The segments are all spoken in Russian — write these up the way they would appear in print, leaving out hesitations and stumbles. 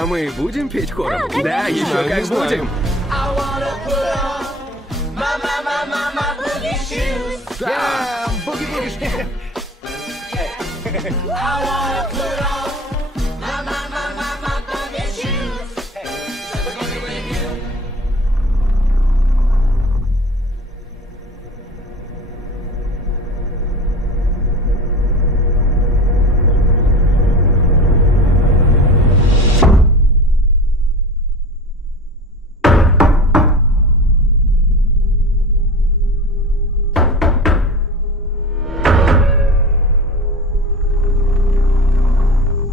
А мы будем петь хором? Да, Да, конечно. еще как будем. Да, буги-буги.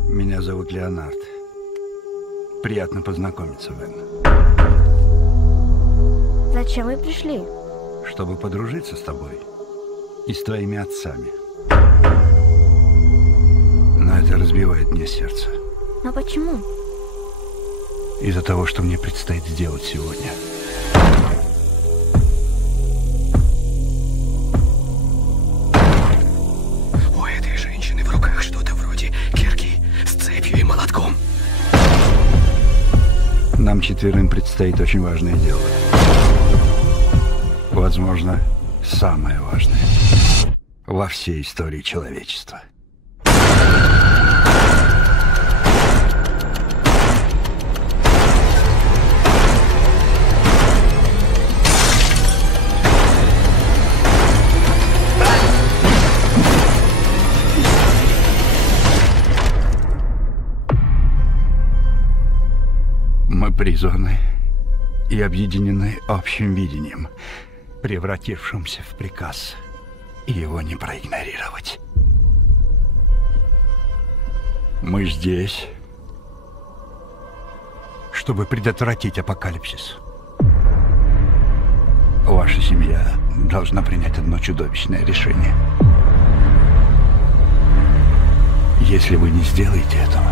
Меня зовут Леонард. Приятно познакомиться, Вен. Зачем вы пришли? Чтобы подружиться с тобой и с твоими отцами. Но это разбивает мне сердце. Но почему? Из-за того, что мне предстоит сделать сегодня. У этой женщины в руках что-то вроде кирки с цепью и молотком. Нам четверым предстоит очень важное дело. Возможно, самое важное во всей истории человечества. Мы призваны и объединены общим видением, превратившимся в приказ, и его не проигнорировать. Мы здесь, чтобы предотвратить апокалипсис. Ваша семья должна принять одно чудовищное решение. Если вы не сделаете этого,